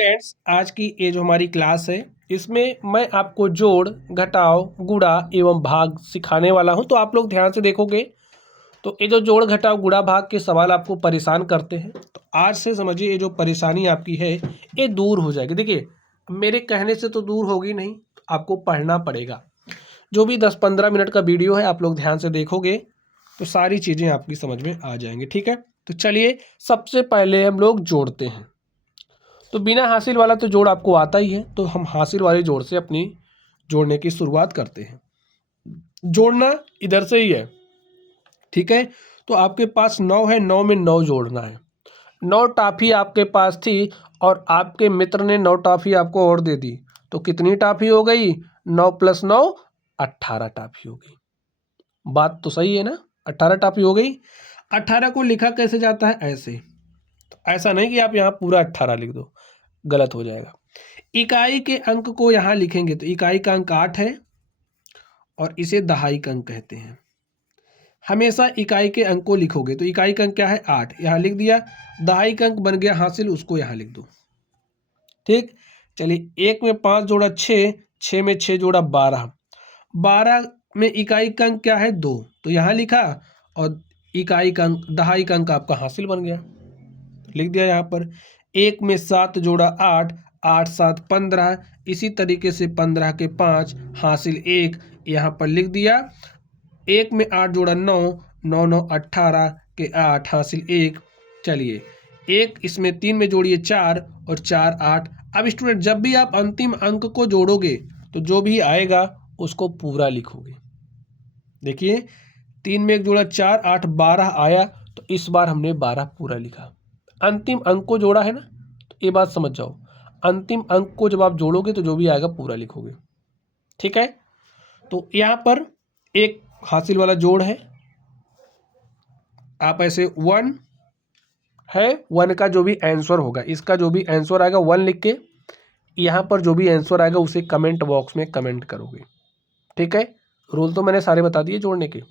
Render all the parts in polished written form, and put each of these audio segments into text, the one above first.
Friends, आज की ये जो हमारी क्लास है इसमें मैं आपको जोड़, घटाव, गुणा एवं भाग सिखाने वाला हूं। तो आप लोग ध्यान से देखोगे तो ये जो जोड़, घटाव, गुणा, भाग के सवाल आपको परेशान करते हैं, तो आज से समझिए ये जो परेशानी आपकी है ये दूर हो जाएगी। देखिए, मेरे कहने से तो दूर होगी नहीं, तो आपको पढ़ना पड़ेगा। जो भी 10-15 मिनट का वीडियो है आप लोग ध्यान से देखोगे तो सारी चीज़ें आपकी समझ में आ जाएंगी। ठीक है, तो चलिए सबसे पहले हम लोग जोड़ते हैं। तो बिना हासिल वाला तो जोड़ आपको आता ही है, तो हम हासिल वाले जोड़ से अपनी जोड़ने की शुरुआत करते हैं। जोड़ना इधर से ही है, ठीक है। तो आपके पास 9 है, 9 में 9 जोड़ना है। 9 टॉफी आपके पास थी और आपके मित्र ने 9 टॉफी आपको और दे दी, तो कितनी टॉफी हो गई? 9 + 9 18 टॉफी हो गई। बात तो सही है ना, 18 टॉफी हो गई। 18 को लिखा कैसे जाता है? ऐसे। तो ऐसा नहीं कि आप यहाँ पूरा 18 लिख दो, गलत हो जाएगा। इकाई के अंक को यहाँ लिखेंगे तो इकाई का अंक 8 है और इसे दहाई का अंक कहते हैं। हमेशा इकाई के अंक को लिखोगे तो इकाई का अंक क्या है? 8, यहाँ लिख दिया। दहाई का अंक बन गया हासिल, उसको यहाँ लिख दो। ठीक, चलिए 1 में 5 जोड़ा 6, 6 में 6 जोड़ा 12, 12 में इकाई का अंक क्या है? 2, तो यहाँ लिखा और इकाई का अंक, दहाई का अंक आपका हासिल बन गया, लिख दिया यहाँ पर। 1 में 7 जोड़ा 8, 8 7 15, इसी तरीके से 15 के 5 हासिल 1, यहाँ पर लिख दिया। 1 में 8 जोड़ा 9, 9 9 18 के 8 हासिल 1। चलिए एक इसमें 3 में जोड़िए 4 और 4 8। अब स्टूडेंट जब भी आप अंतिम अंक को जोड़ोगे तो जो भी आएगा उसको पूरा लिखोगे। देखिए 3 में 1 जोड़ा 4 8 12 आया, तो इस बार हमने 12 पूरा लिखा। अंतिम अंक को जोड़ा है ना, तो ये बात समझ जाओ। अंतिम अंक को जब आप जोड़ोगे तो जो भी आएगा पूरा लिखोगे। ठीक है, तो यहाँ पर एक हासिल वाला जोड़ है। आप ऐसे 1 है, 1 का जो भी आंसर होगा, इसका जो भी आंसर आएगा 1 लिख के यहाँ पर जो भी आंसर आएगा उसे कमेंट बॉक्स में कमेंट करोगे। ठीक है, रूल तो मैंने सारे बता दिए जोड़ने के।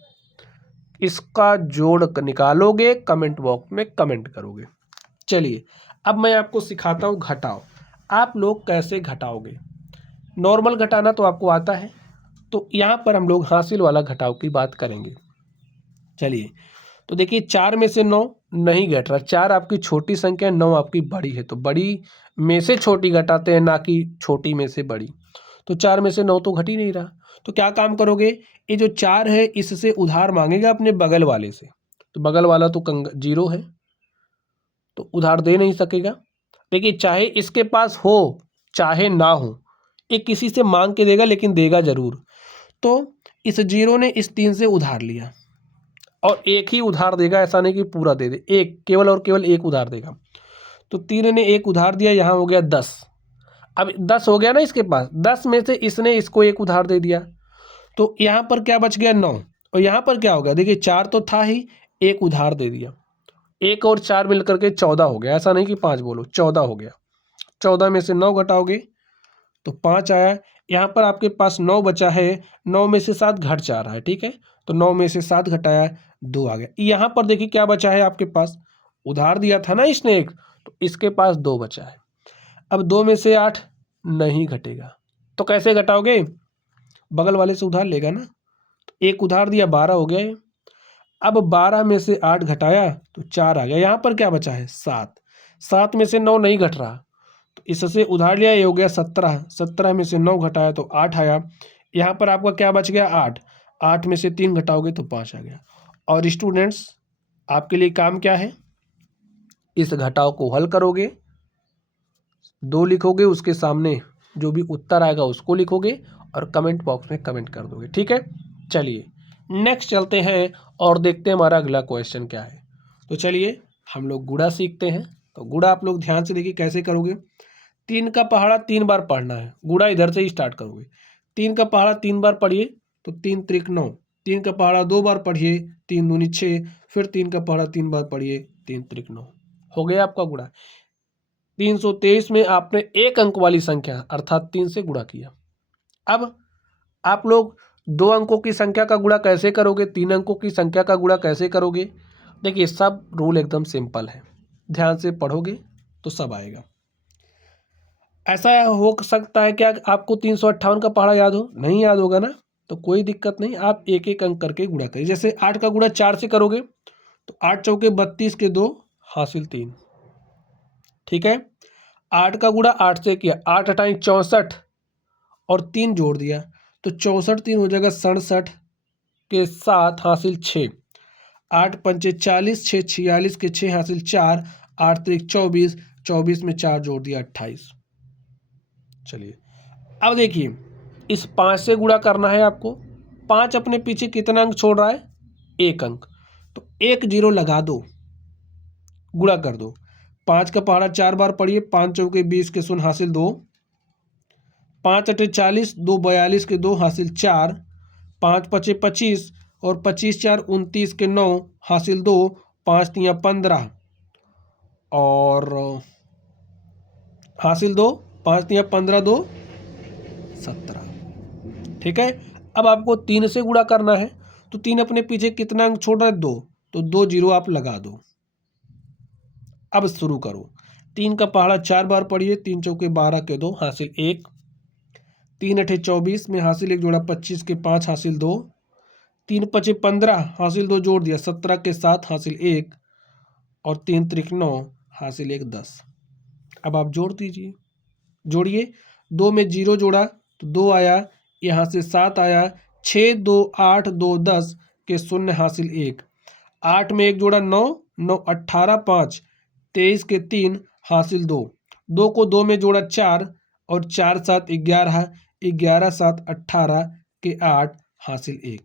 इसका जोड़ निकालोगे, कमेंट बॉक्स में कमेंट करोगे। चलिए अब मैं आपको सिखाता हूँ घटाओ। आप लोग कैसे घटाओगे? नॉर्मल घटाना तो आपको आता है, तो यहाँ पर हम लोग हासिल वाला घटाव की बात करेंगे। चलिए, तो देखिए 4 में से 9 नहीं घट रहा। 4 आपकी छोटी संख्या है, 9 आपकी बड़ी है, तो बड़ी में से छोटी घटाते हैं, ना कि छोटी में से बड़ी। तो 4 में से 9 तो घट ही नहीं रहा, तो क्या काम करोगे? ये जो 4 है इससे उधार मांगेगा अपने बगल वाले से, तो बगल वाला तो 0 है, तो उधार दे नहीं सकेगा। देखिए चाहे इसके पास हो चाहे ना हो, ये किसी से मांग के देगा लेकिन देगा जरूर। तो इस 0 ने इस 3 से उधार लिया और एक ही उधार देगा, ऐसा नहीं कि पूरा दे दे, एक केवल और केवल एक उधार देगा। तो 3 ने एक उधार दिया, यहाँ हो गया 10। अब 10 हो गया ना इसके पास, 10 में से इसने इसको एक उधार दे दिया, तो यहाँ पर क्या बच गया? 9। और यहाँ पर क्या होगा? देखिए 4 तो था ही, एक उधार दे दिया, एक और 4 मिलकर के 14 हो गया। ऐसा नहीं कि 5 बोलो, 14 हो गया। 14 में से 9 घटाओगे तो 5 आया। यहाँ पर आपके पास 9 बचा है, 9 में से 7 घट जा रहा है, ठीक है, तो 9 में से 7 घटाया 2 आ गया। यहाँ पर देखिए क्या बचा है आपके पास, उधार दिया था ना इसने एक, तो इसके पास 2 बचा है। अब 2 में से 8 नहीं घटेगा, तो कैसे घटाओगे? बगल वाले से उधार लेगा ना, तो एक उधार दिया, 12 हो गया। अब 12 में से 8 घटाया तो 4 आ गया। यहाँ पर क्या बचा है? 7। 7 में से 9 नहीं घट रहा, तो इससे उधार लिया, ये हो गया 17। 17 में से 9 घटाया तो 8 आया। यहाँ पर आपका क्या बच गया? 8। 8 में से 3 घटाओगे तो 5 आ गया। और स्टूडेंट्स आपके लिए काम क्या है? इस घटाव को हल करोगे, 2 लिखोगे, उसके सामने जो भी उत्तर आएगा उसको लिखोगे और कमेंट बॉक्स में कमेंट कर दोगे। ठीक है, चलिए नेक्स्ट चलते हैं और देखते हैं हमारा अगला क्वेश्चन क्या है। तो चलिए हम लोग गुणा सीखते हैं। तो गुणा आप लोग ध्यान से देखिए कैसे करोगे। 3 का पहाड़ा 3 बार पढ़ना है, गुणा इधर से ही स्टार्ट करोगे। 3 का पहाड़ा 3 बार पढ़िए तो 3 त्रिक 9। 3 का पहाड़ा 2 बार पढ़िए, 3 दूनी 6, फिर 3 का पहाड़ा 3 बार पढ़िए, 3 त्रिक 9। हो गया आपका गुणा। 323 में आपने एक अंक वाली संख्या अर्थात 3 से गुणा किया। अब आप लोग 2 अंकों की संख्या का गुणा कैसे करोगे, 3 अंकों की संख्या का गुणा कैसे करोगे? देखिए सब रूल एकदम सिंपल है, ध्यान से पढ़ोगे तो सब आएगा। ऐसा हो सकता है क्या आपको 358 का पहाड़ा याद हो? नहीं याद होगा ना, तो कोई दिक्कत नहीं, आप एक एक अंक करके गुणा करिए। जैसे 8 का गुणा 4 से करोगे तो 8 चौके 32 के 2 हासिल 3। ठीक है, 8 का गुणा 8 से किया, 8 अठाई 64 और 3 जोड़ दिया तो 64 3 हो जाएगा 67 के 7 हासिल 6। 8 पंचे 40, 6 46 के 6 हासिल 4, 8 3 24, 24 में 4 जोड़ दिया 28। चलिए अब देखिए, इस 5 से गुणा करना है आपको। 5 अपने पीछे कितना अंक छोड़ रहा है? 1 अंक, तो 1 0 लगा दो, गुणा कर दो। 5 का पहाड़ा 4 बार पढ़िए, 5 चौके 20 के 0 हासिल 2, 5 अठे 40, 2 42 के 2 हासिल 4, 5 पचे 25 और 25 4 29 के 9 हासिल 2, 5 तियाँ 15 और हासिल 2, 5 तियाँ 15 2 17। ठीक है, अब आपको 3 से गुणा करना है, तो 3 अपने पीछे कितना अंक छोड़ रहा है? 2, तो 2 0 आप लगा दो। अब शुरू करो। 3 का पहाड़ा 4 बार पढ़िए, 3 चौके 12 के 2 हासिल 1, 3 अठे 24 में हासिल 1 जोड़ा 25 के 5 हासिल 2, 3 पचे 15 हासिल 2 जोड़ दिया 17 के 7 हासिल 1 और 3 त्रिक 9 हासिल 1 10। अब आप जोड़ दीजिए, जोड़िए। 2 में 0 जोड़ा तो 2 आया, यहाँ से 7 आया, 6 2 8 2 10 के 0 हासिल 1, 8 में 1 जोड़ा 9 9 18 5 23 के 3 हासिल 2, 2 को 2 में जोड़ा 4 और 4 7 11 11 7 18 के 8 हासिल 1।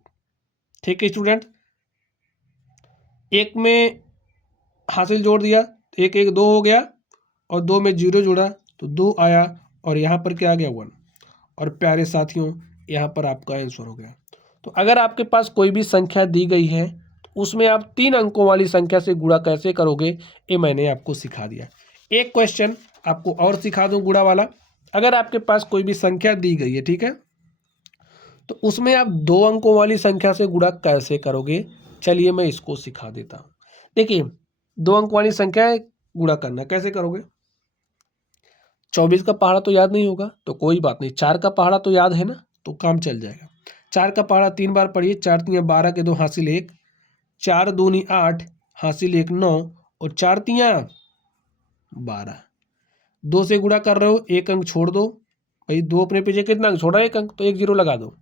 ठीक है स्टूडेंट, एक में हासिल जोड़ दिया, 1 1 2 हो गया और 2 में 0 जोड़ा तो 2 आया और यहाँ पर क्या आ गया 1। और प्यारे साथियों, यहाँ पर आपका आंसर हो गया। तो अगर आपके पास कोई भी संख्या दी गई है तो उसमें आप 3 अंकों वाली संख्या से गुणा कैसे करोगे, ये मैंने आपको सिखा दिया। एक क्वेश्चन आपको और सिखा दूं गुणा वाला। अगर आपके पास कोई भी संख्या दी गई है, ठीक है, तो उसमें आप 2 अंकों वाली संख्या से गुणा कैसे करोगे, चलिए मैं इसको सिखा देता हूँ। देखिए, 2 अंक वाली संख्या गुणा करना कैसे करोगे? 24 का पहाड़ा तो याद नहीं होगा तो कोई बात नहीं, 4 का पहाड़ा तो याद है ना, तो काम चल जाएगा। 4 का पहाड़ा 3 बार पढ़िए, 4 तियाँ 12 के 2 हासिल 1, 4 दूनी 8 हासिल 1 9 और 4 तियाँ 12। 2 से गुणा कर रहे हो, 1 अंक छोड़ दो भाई, 2 अपने पीछे कितना अंक छोड़ा? 1 अंक, तो 1 0 लगा दो।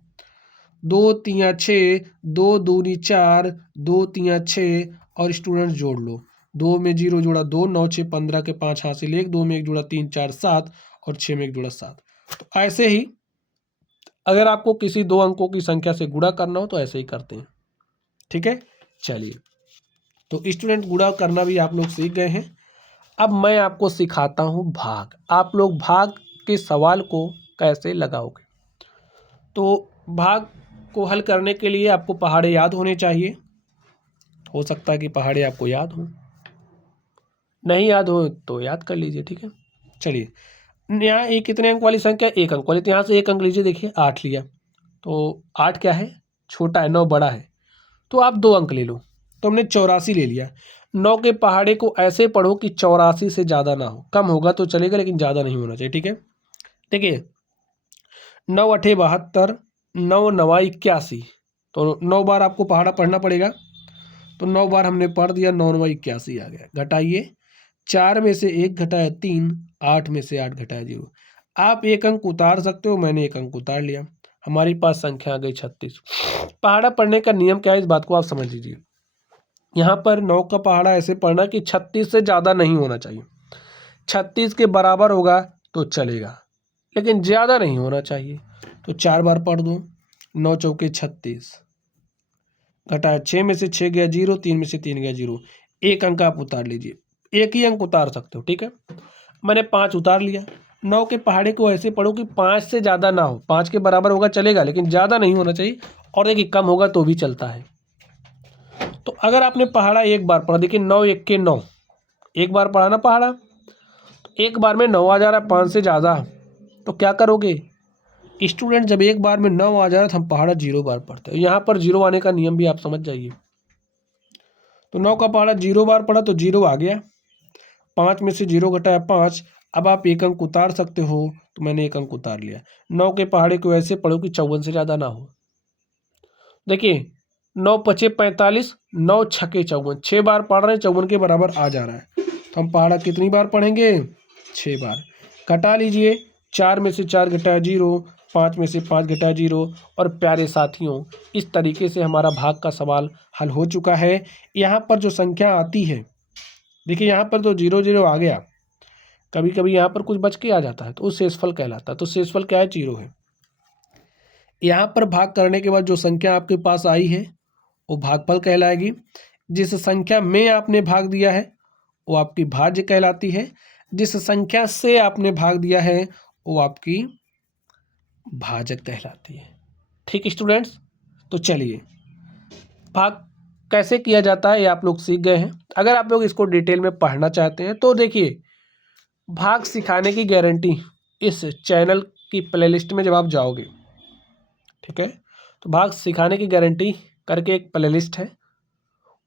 2 तियाँ 6, 2 दूनी 4, 2 तियाँ 6 और स्टूडेंट्स जोड़ लो। 2 में 0 जोड़ा 2, 9 6 15 के 5 हासिल 1, 2 में 1 जोड़ा 3 4 7 और 6 में 1 जोड़ा 7। तो ऐसे ही अगर आपको किसी 2 अंकों की संख्या से गुणा करना हो तो ऐसे ही करते हैं। ठीक है, चलिए, तो स्टूडेंट गुणा करना भी आप लोग सीख गए हैं। अब मैं आपको सिखाता हूँ भाग। आप लोग भाग के सवाल को कैसे लगाओगे। तो भाग को हल करने के लिए आपको पहाड़े याद होने चाहिए। हो सकता है कि पहाड़े आपको याद हो, नहीं याद हो तो याद कर लीजिए। ठीक है, चलिए, यहाँ एक कितने अंक वाली संख्या? 1 अंक वाली, तो यहाँ से 1 अंक लीजिए। देखिए 8 लिया तो 8 क्या है? छोटा है, 9 बड़ा है, तो आप 2 अंक ले लो। तो हमने 84 ले लिया। 9 के पहाड़े को ऐसे पढ़ो कि 84 से ज़्यादा ना हो, कम होगा तो चलेगा लेकिन ज़्यादा नहीं होना चाहिए। ठीक है, देखिए 9 अठे 72, 9 नवा 81, तो 9 बार आपको पहाड़ा पढ़ना पड़ेगा। तो 9 बार हमने पढ़ दिया, 9 नवा 81 आ गया। घटाइए, 4 में से 1 घटाया 3, 8 में से 8 घटाया 0। आप 1 अंक उतार सकते हो, मैंने 1 अंक उतार लिया, हमारी पास संख्या आ गई 36। पहाड़ा पढ़ने का नियम क्या है, इस बात को आप समझ लीजिए। यहाँ पर 9 का पहाड़ा ऐसे पढ़ना कि 36 से ज़्यादा नहीं होना चाहिए। 36 के बराबर होगा तो चलेगा, लेकिन ज़्यादा नहीं होना चाहिए। तो 4 बार पढ़ दो, 9 चौके 36, घटाया 6 में से 6 गया 0, 3 में से 3 गया 0। 1 अंक आप उतार लीजिए, 1 ही अंक उतार सकते हो। ठीक है, मैंने 5 उतार लिया। 9 के पहाड़े को ऐसे पढ़ो कि 5 से ज़्यादा ना हो, 5 के बराबर होगा चलेगा लेकिन ज़्यादा नहीं होना चाहिए, और देखिए कम होगा तो भी चलता है। तो अगर आपने पहाड़ा 1 बार पढ़ा, देखिए 9 1 के 9, 1 बार पढ़ा ना पहाड़ा, तो 1 बार में 9 आ जा रहा है, 5 से ज़्यादा, तो क्या करोगे स्टूडेंट? जब 1 बार में 9 आ जा रहा है तो हम पहाड़ा 0 बार पढ़ते हैं। यहाँ पर 0 आने का नियम भी आप समझ जाइए। तो 9 का पहाड़ा 0 बार पढ़ा तो 0 आ गया, 5 में से 0 घटाया 5, अब आप एक अंक उतार सकते हो, तो मैंने एक अंक उतार लिया। 9 के पहाड़े को ऐसे पढ़ो कि 54 से ज़्यादा ना हो। देखिए 9 पचे 45, 9 छके 54, 6 बार पढ़ रहे हैं, 54 के बराबर आ जा रहा है। तो हम पहाड़ा कितनी बार पढ़ेंगे? 6 बार। घटा लीजिए, 4 में से 4 घटाया 0, 5 में से 5 घटाया 0। और प्यारे साथियों, इस तरीके से हमारा भाग का सवाल हल हो चुका है। यहाँ पर जो संख्या आती है, देखिए यहाँ पर तो 0 0 आ गया, कभी कभी यहाँ पर कुछ बच के आ जाता है तो वो शेषफल कहलाता है। तो शेषफल क्या है? 0 है। यहाँ पर भाग करने के बाद जो संख्या आपके पास आई है वो भागफल कहलाएगी। जिस संख्या में आपने भाग दिया है वो आपकी भाज्य कहलाती है। जिस संख्या से आपने भाग दिया है वो आपकी भाजक कहलाती है। ठीक स्टूडेंट्स, तो चलिए भाग कैसे किया जाता है ये आप लोग सीख गए हैं। अगर आप लोग इसको डिटेल में पढ़ना चाहते हैं तो देखिए, भाग सिखाने की गारंटी इस चैनल की प्लेलिस्ट में जब आप जाओगे, ठीक है, तो भाग सिखाने की गारंटी करके एक प्लेलिस्ट है,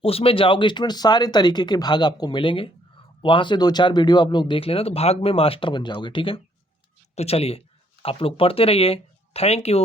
उसमें जाओगे स्टूडेंट, सारे तरीके के भाग आपको मिलेंगे। वहाँ से 2-4 वीडियो आप लोग देख लेना, तो भाग में मास्टर बन जाओगे। ठीक है, तो चलिए आप लोग पढ़ते रहिए। Thank you.